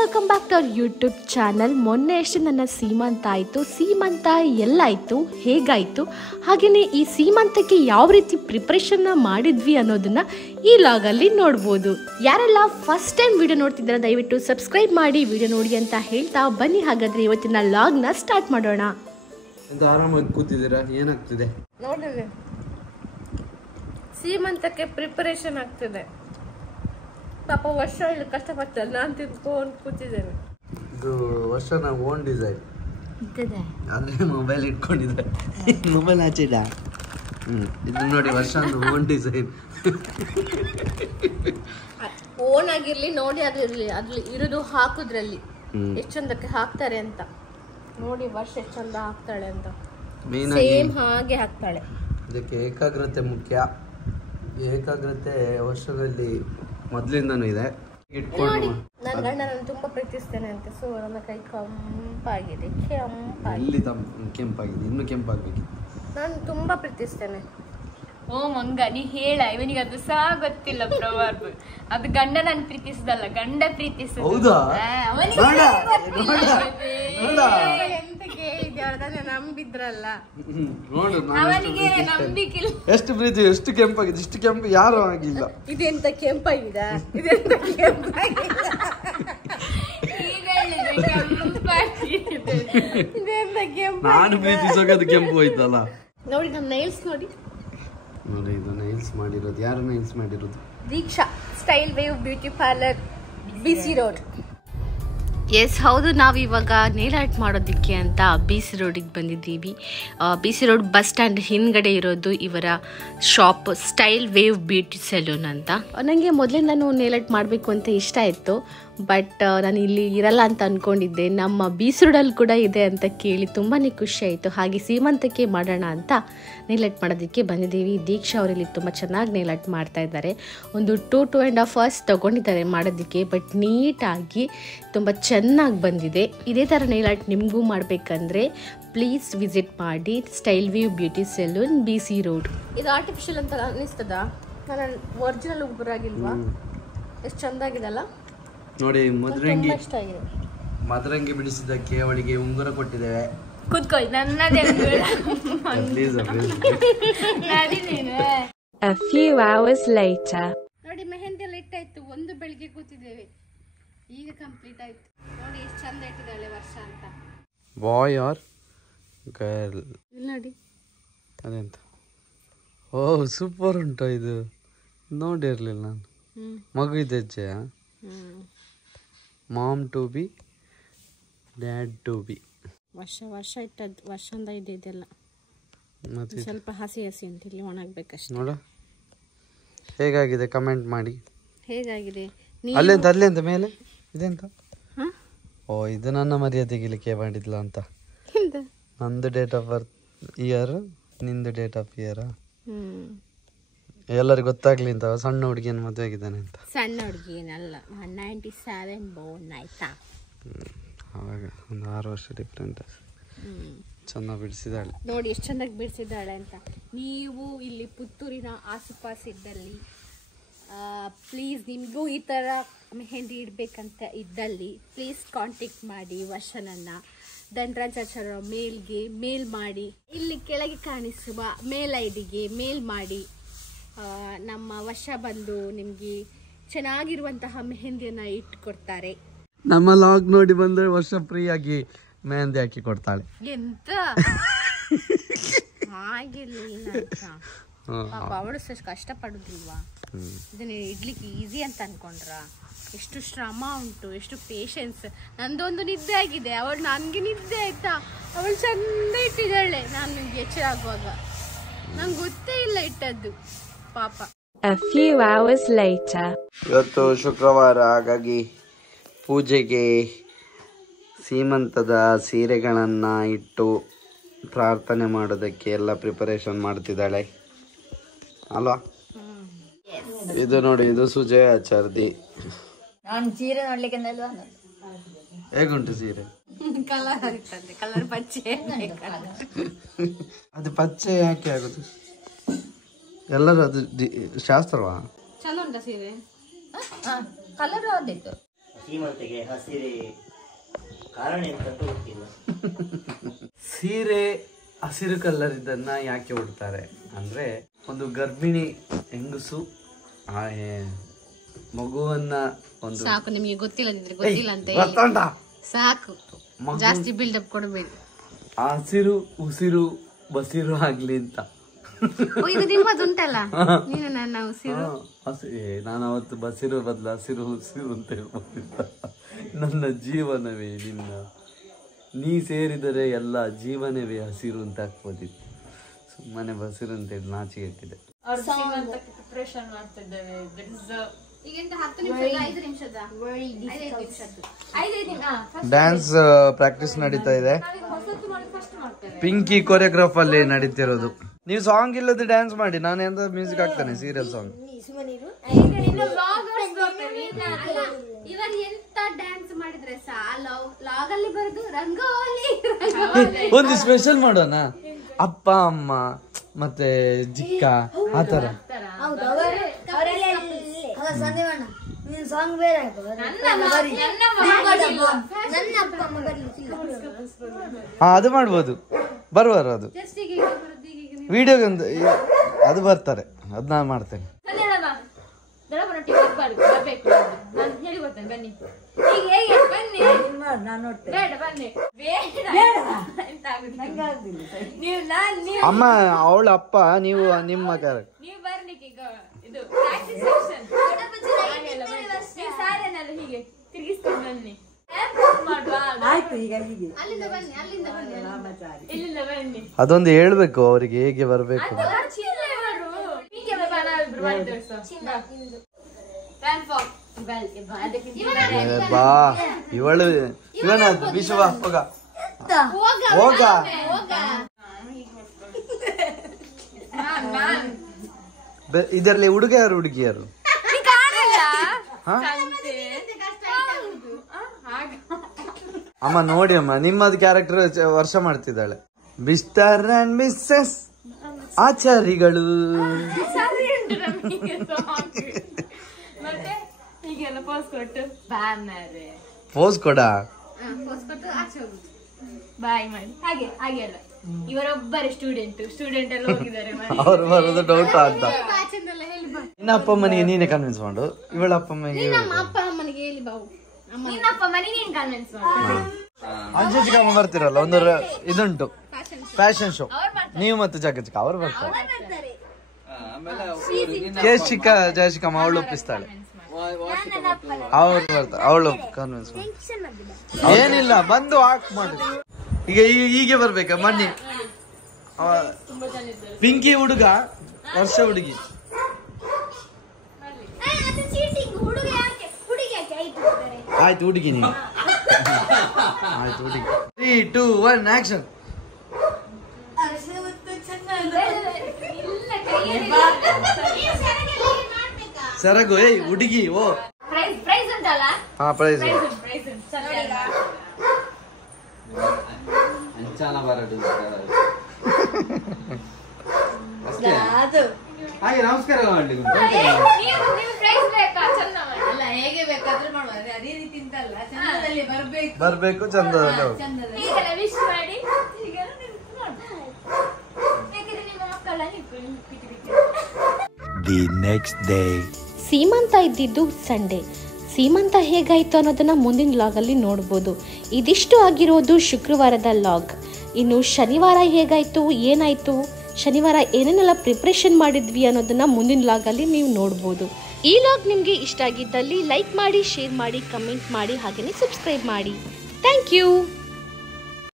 Welcome back to our YouTube channel. ಮೊನ್ನೆ ಅಷ್ಟೇ ನನ್ನ ಸೀಮಂತ ಆಯಿತು. ಸೀಮಂತ ಎಲ್ಲಾಯಿತು, ಹೇಗಾಯಿತು, ಹಾಗೆಯೇ ಈ ಸೀಮಂತಕ್ಕೆ ಯಾವ ರೀತಿ ಪ್ರಿಪ್ರೇಷನ್ನ ಮಾಡಿದ್ವಿ ಅನ್ನೋದನ್ನು ಈ ಲಾಗಲ್ಲಿ ನೋಡ್ಬೋದು. ಯಾರೆಲ್ಲ ಫಸ್ಟ್ ಟೈಮ್ ವಿಡಿಯೋ ನೋಡ್ತಿದ್ದಾರೆ ದಯವಿಟ್ಟು ಸಬ್ಸ್ಕ್ರೈಬ್ ಮಾಡಿ ವಿಡಿಯೋ ನೋಡಿ ಅಂತ ಹೇಳ್ತಾ ಬನ್ನಿ. ಹಾಗಾದರೆ ಇವತ್ತಿನ ಲಾಗ್ನ ಸ್ಟಾರ್ಟ್ ಮಾಡೋಣ. ಆರಾಮಾಗಿ ಕೂತಿದ್ದೀರಾ? ಏನಾಗ್ತಿದೆ ನೋಡಿದ್ರೆ ಸೀಮಂತಕ್ಕೆ ಪ್ರಿಪರೇಷನ್ ಆಗ್ತಿದೆ. ಪಾಪ ವರ್ಷ ಇಲ್ಲಿ ಕಷ್ಟಪಡ್ತಾರೆ, ನಾನು ತಿಳ್ಕೊಂಡು ಕೂತಿದ್ದೇನೆ. ಇದು ವರ್ಷ ನಾವು ಓನ್ ಡಿಸೈನ್ ಆದರೆ ಮೊಬೈಲ್ ಇಟ್ಕೊಂಡಿದ್ದೆ. ಮೊಬೈಲ್ ಆಚಿಡ ಇದು ನೋಡಿ ವರ್ಷ ಓನ್ ಡಿಸೈನ್. ಓನ್ ಆಗಿರ್ಲಿ ನೋಡಿ, ಅದು ಇರಲಿ, ಅದ್ರಲ್ಲಿ ಇರೋದು ಹಾಕುದ್ರಲ್ಲಿ ಎಷ್ಟು ಚಂದಕ್ಕೆ ಹಾಕ್ತಾರೆ ಅಂತ ನೋಡಿ. ವರ್ಷ ಎಷ್ಟು ಚಂದ ಹಾಕ್ತಾಳೆ ಅಂತ ಸೇಮ್ ಹಾಗೆ ಹಾಕ್ತಾಳೆ. ಇದಕ್ಕೆ ಏಕಾಗ್ರತೆ ಮುಖ್ಯ. ಏಕಾಗ್ರತೆ ವರ್ಷದಲ್ಲಿ ಮೊದಲಿಂದನೂ ಇದೆ. ನೋಡಿ ನನ್ನ ಗಂಡ ನಾನು ತುಂಬಾ ಪ್ರೀತಿಸ್ತೇನೆ ಅಂತ. ಸೊ ನನ್ನ ಕೈ ಕೆಂಪಾಗಿದೆ, ಇಲ್ಲಿ ಕೆಂಪಾಗಿದೆ, ಇನ್ನು ಕೆಂಪಾಗಬೇಕಿತ್ತು. ನಾನು ತುಂಬಾ ಪ್ರೀತಿಸ್ತೇನೆ. ಓ ಮಂಗ, ನೀ ಹೇಳ, ಇವನಿಗೆ ಅದು ಸಹ ಗೊತ್ತಿಲ್ಲ ಪ್ರವರ್ಬ್. ಅದು ಗಂಡ ನಾನು ಪ್ರೀತಿಸುದಲ್ಲ, ಗಂಡ ಪ್ರೀತಿಸುದು. ಹೌದಾ? ಎಂತ ಕೇಳಿದ್ದೆ, ನಂಬಿದ್ರಲ್ಲ. ಅವನಿಗೆ ನಂಬಿಕೆ ಎಷ್ಟು ಪ್ರೀತಿ, ಎಷ್ಟು ಕೆಂಪಾಗಿದೆ. ಇಷ್ಟು ಕೆಂಪು ಯಾರು ಆಗಿಲ್ಲ. ಇದೆಂತ ಕೆಂಪಾಗಿದೆ, ಇದೆಂತ ಕೆಂಪಾಗಿದೆ, ಇದೆಂತ ಕೆಂಪು. ನಾನು ಪ್ರೀತಿಸೋಕೆ ಅದು ಕೆಂಪು ಹೋಯ್ತಲ್ಲ. ನೋಡಿ ನನ್ನ ನೈಲ್ಸ್ ನೋಡಿ. ನೋಡಿ ಇದು ನೈಲ್ಸ್ ಮಾಡಿರೋದು. ಯಾರು ನೈಲ್ಸ್ ಮಾಡಿರೋದು? Deeksha style wave beauty parlour, BC road. Yes ಹೌದು, ನಾವಿವಾಗ ನೇಲ್ ಆರ್ಟ್ ಮಾಡೋದಕ್ಕೆ ಅಂತ BC ರೋಡಿಗೆ ಬಂದಿದ್ದೀವಿ. BC ರೋಡ್ ಬಸ್ ಸ್ಟ್ಯಾಂಡ್ ಹಿಂದ್ಗಡೆ ಇರೋದು ಇವರ shop, style wave beauty salon ಅಂತ. ನನಗೆ ಮೊದಲಿಂದನೂ ನೇಲ್ ಆರ್ಟ್ ಮಾಡಬೇಕು ಅಂತ ಇಷ್ಟ ಇತ್ತು. ಬಟ್ ನಾನು ಇಲ್ಲಿ ಇರಲ್ಲ ಅಂತ ಅಂದ್ಕೊಂಡಿದ್ದೆ. ನಮ್ಮ BC ರೋಡಲ್ಲಿ ಕೂಡ ಇದೆ ಅಂತ ಕೇಳಿ ತುಂಬಾ ಖುಷಿ ಆಯಿತು. ಹಾಗೆ ಸೀಮಂತಕ್ಕೆ ಮಾಡೋಣ ಅಂತ ನೇಲ್ ಆರ್ಟ್ ಮಾಡೋದಕ್ಕೆ ಬಂದಿದ್ದೀವಿ. ದೀಕ್ಷಾ ಅವರಲ್ಲಿ ತುಂಬ ಚೆನ್ನಾಗಿ ನೇಲ್ ಆರ್ಟ್ ಮಾಡ್ತಾ ಇದ್ದಾರೆ. ಒಂದು 2.5 hours ತೊಗೊಂಡಿದ್ದಾರೆ ಮಾಡೋದಕ್ಕೆ. ಬಟ್ ನೀಟಾಗಿ ತುಂಬ ಚೆನ್ನಾಗಿ ಬಂದಿದೆ. ಇದೇ ಥರ ನೇಲ್ ಆರ್ಟ್ ನಿಮಗೂ ಮಾಡಬೇಕಂದ್ರೆ ಪ್ಲೀಸ್ ವಿಸಿಟ್ ಮಾಡಿ style view beauty salon, BC road. ಇದು ಆರ್ಟಿಫಿಷಿಯಲ್ ಅಂತ ಅನ್ನಿಸ್ತದ? ನಾನು ಒರಿಜಿನಲ್ ಉಗುರಾಗಿಲ್ವಾ? ಎಷ್ಟು ಚೆಂದಾಗಿದೆಲ್ಲ ನೋಡಿ. ಮದರಂಗಿ ಬಿಡಿಸಿದ್ದಕ್ಕೆ ಅವಳಿಗೆ ಉಂಗುರ ಕೊಟ್ಟಿದ್ದೇವೆ. ಕೂತ್ಕೊಳ್ಳಿ, ನನ್ನದೇ. A few hours later. ನೋಡಿ ಮೆಹಂದಿ ಎಲ್ಲ ಇಟ್ಟಾಯ್ತು. ಒಂದು ಬೆಳಿಗ್ಗೆ ಕೂತಿದ್ದೇವೆ, ಈಗ ಕಂಪ್ಲೀಟ್ ಆಯ್ತು. ನೋಡಿ ಎಷ್ಟು ಚಂದ ಇಟ್ಟಿದ್ದಾಳೆ ವರ್ಷ ಅಂತ. ಬಾಯ್ ಆರ್ ಗರ್ಲ್ ನೋಡಿ ಅದೆಂತ? ಓ ಸೂಪರ್ ಉಂಟು ಇದು. ನೋಡಿರ್ಲಿಲ್ಲ ನಾನು. ಮಗು ಇದೆಜ್ಜೆ. Mom to be, dad to be. ವರ್ಷ ಇಟ್ಟದ್ದು, ವರ್ಷದಿಂದ ಇದೆಲ್ಲ ಸ್ವಲ್ಪ ಹಸಿ ಹಸಿ ಅಂತ ಇಲ್ಲಿ ಒಣಗ್ಬೇಕಷ್ಟೇ. ನೋಡ ಹೇಗಾಗಿದೆ, ಕಮೆಂಟ್ ಮಾಡಿ. ಹೇಗಾಗಿದೆ? ಅಲ್ಲೆಂತ ಮೇಲೆ ಇದೆಂತ? ಓ ಇದು ನನ್ನ ಮರ್ಯಾದೆ ತೆಗಿಲಿಕ್ಕೆ ಮಾಡಿದ್ಲ ಅಂತ. ನಂದು ಡೇಟ್ ಆಫ್ ಬರ್ತ್ ಇಯರ್, ನಿಂದು ಡೇಟ್ ಆಫ್ ಇಯರ್. ಎಲ್ಲರಿಗೂ ಗೊತ್ತಾಗ್ಲಿ ಅಂತ. ಸಣ್ಣ ಹುಡುಗಿಯನ್ನು ಮದುವೆ ಆಗಿದ್ದಾನೆ ಅಂತ. ಸಣ್ಣ ಹುಡುಗಿ ಏನಲ್ಲ, 97 ಬೋನ್ ಆಯ್ತಾ. ಆವಾಗ ಒಂದು 6 ವರ್ಷ ಡಿಫ್ರೆಂಟ್. ಚೆಂದ ಬಿಡಿಸಿದಾಳೆ ನೋಡಿ, ಎಷ್ಟು ಚೆನ್ನಾಗಿ ಬಿಡಿಸಿದ್ದಾಳೆ ಅಂತ. ನೀವು ಇಲ್ಲಿ ಪುತ್ತೂರಿನ ಆಸುಪಾಸಿದ್ದಲ್ಲಿ ಪ್ಲೀಸ್ ನಿಮಗೂ ಈ ಥರ ಮೆಹಂದಿ ಇಡಬೇಕಂತ ಇದ್ದಲ್ಲಿ ಪ್ಲೀಸ್ ಕಾಂಟ್ಯಾಕ್ಟ್ ಮಾಡಿ ವರ್ಷನನ್ನು. ಧನರಾಜಾಚಾರ್ಯ ಮೇಲ್ ಮಾಡಿ, ಇಲ್ಲಿ ಕೆಳಗೆ ಕಾಣಿಸುವ ಮೇಲ್ ಐಡಿಗೆ ಮೇಲ್ ಮಾಡಿ. ನಮ್ಮ ವರ್ಷ ಬಂದು ನಿಮಗೆ ಚೆನ್ನಾಗಿರುವಂತಹ ಮೆಹಂದಿಯನ್ನು ಇಟ್ಕೊಡ್ತಾರೆ. ನಮ್ಮ ಲಾಗ್ ನೋಡಿ ಬಂದ್ರೆ ವರ್ಷ ಫ್ರೀ ಆಗಿ ಮೆಹಂದಿ ಹಾಕಿ ಕೊಡ್ತಾಳೆ. ಎಂತ ಹಾಗಿರ್ಲಿಲ್ಲ ಅಂತ ಪಾಪ ಅವಳು ಕಷ್ಟಪಡುದಿಲ್ವಾ? ಇದನ್ನ ಇಡ್ಲಿಕ್ಕೆ ಈಸಿ ಅಂತ ಅನ್ಕೊಂಡ್ರ? ಎಷ್ಟು ಶ್ರಮ ಉಂಟು, ಎಷ್ಟು ಪೇಷನ್ಸ್. ನಂದೊಂದು ನಿದ್ದೆ ಆಗಿದೆ, ಅವಳು ನನ್ಗೆ ನಿದ್ದೆ ಆಯ್ತಾ, ಅವಳು ಚಂದ ಇಟ್ಟಿದ್ದಾಳೆ. ನಾನು ನಿಮ್ಗೆ ಎಚ್ಚರ ಆಗುವಾಗ ನಂಗೆ ಗೊತ್ತೇ ಇಲ್ಲ ಇಟ್ಟದ್ದು ಪಾಪ. A few hours later. ಇವತ್ತು ಶುಕ್ರವಾರ, ಹಾಗಾಗಿ ಪೂಜೆಗೆ ಸೀಮಂತದ ಸೀರೆಗಳನ್ನು ಇಟ್ಟು ಪ್ರಾರ್ಥನೆ ಮಾಡೋದಕ್ಕೆ ಎಲ್ಲ ಪ್ರಿಪರೇಷನ್ ಮಾಡ್ತಿದ್ದಾಳೆ ಅಲ್ವಾ? ಇದು ನೋಡಿ, ಇದು ಸುಜಯ ಆಚಾರ್ದಿ. ನಾನು ಸೀರೆ ನೋಡ್ಲಿಕ್ಕೆ ಹೇಗುಂಟು ಸೀರೆ? ಕಲರ್ ಪಚ್ಚೆ. ಅದು ಪಚ್ಚೆ ಯಾಕೆ ಆಗುದು? ಎಲ್ಲರೂ ಅದು ಶಾಸ್ತ್ರವಾ? ಚಂದ ಉಂಟ ಸೀರೆ? ಕಲರ್ ಆದಿತ್ತು. ಸೀಮಂತಿಗೆ ಹಸಿರೆ ಕಾರಣ ಎಂತ ಗೊತ್ತಿಲ್ಲ. ಸೀರೆ ಹಸಿರು ಕಲರ್ ಇದನ್ನ ಯಾಕೆ ಉಡ್ತಾರೆ ಅಂದ್ರೆ, ಒಂದು ಗರ್ಭಿಣಿ ಹೆಂಗಸು ಮಗುವನ್ನ ಒಂದು ಸಾಕು, ನಿಮಗೆ ಗೊತ್ತಿಲ್ಲದಿದ್ರೆ ಗೊತ್ತಿಲ್ಲ ಅಂತ ಹೇಳಿ ಸಾಕು, ಜಾಸ್ತಿ ಬಿಲ್ಡಪ್ ಕೊಡಬೇಡಿ. ಹಸಿರು ಉಸಿರು ಬಸಿರು ಆಗ್ಲಿ ಅಂತ. ಇದು ನಿಮ್ಮದುಂಟಲ್ಲ, ನೀನು ನನ್ನ ಉಸಿರು. ನಾನು ಅವತ್ತು ಬಸಿರು ಬದಲು ಹಸಿರು ಉಸಿರು ಅಂತ ಹೇಳ್ಬೋದಿಲ್ಲ. ನನ್ನ ಜೀವನವೇ ನಿನ್ನ, ನೀ ಸೇರಿದರೆ ಎಲ್ಲ ಜೀವನವೇ ಹಸಿರು ಅಂತ ಹಾಕ್ಬೋದಿತ್ತು. ಸುಮ್ಮನೆ ಬಸಿರು ಅಂತ ಹೇಳಿ ನಾಚಿಕೆ ಇಟ್ಟಿದೆ. ಪ್ರಿಪರೇಷನ್ ಮಾಡ್ತಿದ್ದೇವೆ. ಡ್ಯಾನ್ಸ್ ಪ್ರಾಕ್ಟೀಸ್ ನಡೀತಾ ಇದೆ. ಪಿಂಕಿ ಕೊರಿಯೋಗ್ರಾಫ್ ಅಲ್ಲಿ ನಡೀತಿರೋದು. ನೀವು ಸಾಂಗ್ ಇಲ್ಲದೆ ಡ್ಯಾನ್ಸ್ ಮಾಡಿ, ನಾನು ಎಂತ ಮ್ಯೂಸಿಕ್ ಹಾಕ್ತೇನೆ, ಸೀರಿಯಲ್ ಸಾಂಗ್. ಇವರು ಎಂತ ಡ್ಯಾನ್ಸ್ ಮಾಡಿದ್ರೆ ಲಾಗ್ ಅಲ್ಲಿ ಬರೋದು ರಂಗೋಲಿ. ಒಂದು ಸ್ಪೆಷಲ್ ಮಾಡೋಣ, ಅಪ್ಪ ಅಮ್ಮ ಮತ್ತೆ ಜಿಕ್ಕ ಆತರ. ಅದು ಮಾಡ್ಬೋದು, ಬರುವರು ಅದು ವಿಡಿಯೋಗೊಂದು ಅದು ಬರ್ತಾರೆ, ಅದ್ ನಾನು ಮಾಡ್ತೇನೆ. ಅಮ್ಮ ಅವಳ ಅಪ್ಪ, ನೀವು ನಿಮ್ಮ ಕ್ಯಾರೆಕ್ಟರ್. ಅದೊಂದು ಹೇಳ್ಬೇಕು ಅವರಿಗೆ ಹೇಗೆ ಬರ್ಬೇಕು. ಬಾ ಇವಳು ಇವನ ವಿಶ್ವ ಹೋಗ ಹೋಗ. ಇದರಲ್ಲಿ ಹುಡುಗ ಯಾರು ಹುಡುಗಿಯರು? ಅಮ್ಮ ನೋಡಿ ಅಮ್ಮ, ನಿಮ್ಮದು ಕ್ಯಾರೆಕ್ಟರ್ ವರ್ಷ ಮಾಡ್ತಿದ್ದಾಳೆ. ಮಿಸ್ಟರ್ ಅಂಡ್ ಮಿಸ್ಸಸ್ ಆಚಾರಿಗಳು. ಪೋಸ್ ಕೊಡ ಬಾಯ್ ಮಾಡಿ ಹಾಗೆ ಹಾಗೆ ಅಲ್ಲ, ಇವರೊಬ್ಬರೇ ಸ್ಟೂಡೆಂಟ್ ಎಲ್ಲ ಹೋಗಿದ್ದಾರೆ. ಅವ್ರು ಬರೋದು ಡೌಟ್ ಅಂತ. ನಿನ್ನ ಅಪ್ಪ ಅಮ್ಮನಿಗೆ ನೀನೆ ಕನ್ವಿನ್ಸ್ ಮಾಡು, ಇವಳ ಅಪ್ಪ ಅಮ್ಮನಿಗೆ ಅಪ್ಪ ಅಮ್ಮನಿಗೆ ಹೇಳಿ ಬಾವು. ನಿನ್ನಪ್ಪ ಮನೆ ನೀನ್ ಕನ್ವಿನ್ಸ್ ಮಾಡು. ಅಂಜುಜಿಕಮ್ಮ ಬರ್ತಿರಲ್ಲ, ಒಂದು ಇದುಂಟು ಫ್ಯಾಷನ್ ಶೋ, ನೀವು ಮತ್ತು ಜಗಜಿಕ ಅವರು ಬರ್ತಾರೆ. ಕೇಶಿಕ ಜಯಶಿಕಮ್ಮ ಅವಳು ಒಪ್ಪಿಸ್ತಾಳೆ, ಅವ್ರು ಬರ್ತಾರೆ, ಅವಳು ಕನ್ವಿನ್ಸ್ ಮಾಡಿ. ಏನಿಲ್ಲ, ಬಂದು ಹಾಕ್ ಮಾಡಿ. ಈಗ ಹೀಗೆ ಬರ್ಬೇಕಾ? ಬನ್ನಿ, ಪಿಂಕಿ ಹುಡುಗ, ವರ್ಷ ಹುಡುಗಿ. ಆಯ್ತು ಹುಡುಗಿ ನೀವು. ಆಯ್ತು ಹುಡುಗಿ. 3, 2, 1 ಆಕ್ಷನ್. ಸರಗು ಏಯ್ ಹುಡುಗಿ. ಓ ಪ್ರೈಸ್ ಉಂಟಲ್ಲ? ಹಾ ಪ್ರೈಸ್. ಹಾಗೆ ನಮಸ್ಕಾರ ಮಾಡಿ. ಬರ್ಬೇಕು ಚಂದದಲ್ಲಿ. ಸೀಮಂತ ಇದ್ದಿದ್ದು ಸಂಡೇ. ಸೀಮಂತ ಹೇಗಾಯಿತು ಅನ್ನೋದನ್ನು ಮುಂದಿನ ಲಾಗಲ್ಲಿ ನೋಡ್ಬೋದು. ಇದಿಷ್ಟು ಆಗಿರೋದು ಶುಕ್ರವಾರದ ಲಾಗ್. ಇನ್ನು ಶನಿವಾರ ಹೇಗಾಯಿತು, ಏನಾಯಿತು, ಶನಿವಾರ ಏನೇನೆಲ್ಲ ಪ್ರಿಪ್ರೇಷನ್ ಮಾಡಿದ್ವಿ ಅನ್ನೋದನ್ನು ಮುಂದಿನ ಲಾಗಲ್ಲಿ ನೀವು ನೋಡ್ಬೋದು. ಈ ಲಾಗ್ ನಿಮಗೆ ಇಷ್ಟ ಆಗಿದ್ದಲ್ಲಿ ಲೈಕ್ ಮಾಡಿ, ಶೇರ್ ಮಾಡಿ, ಕಮೆಂಟ್ ಮಾಡಿ, ಹಾಗೆಯೇ ಸಬ್ಸ್ಕ್ರೈಬ್ ಮಾಡಿ. Thank you.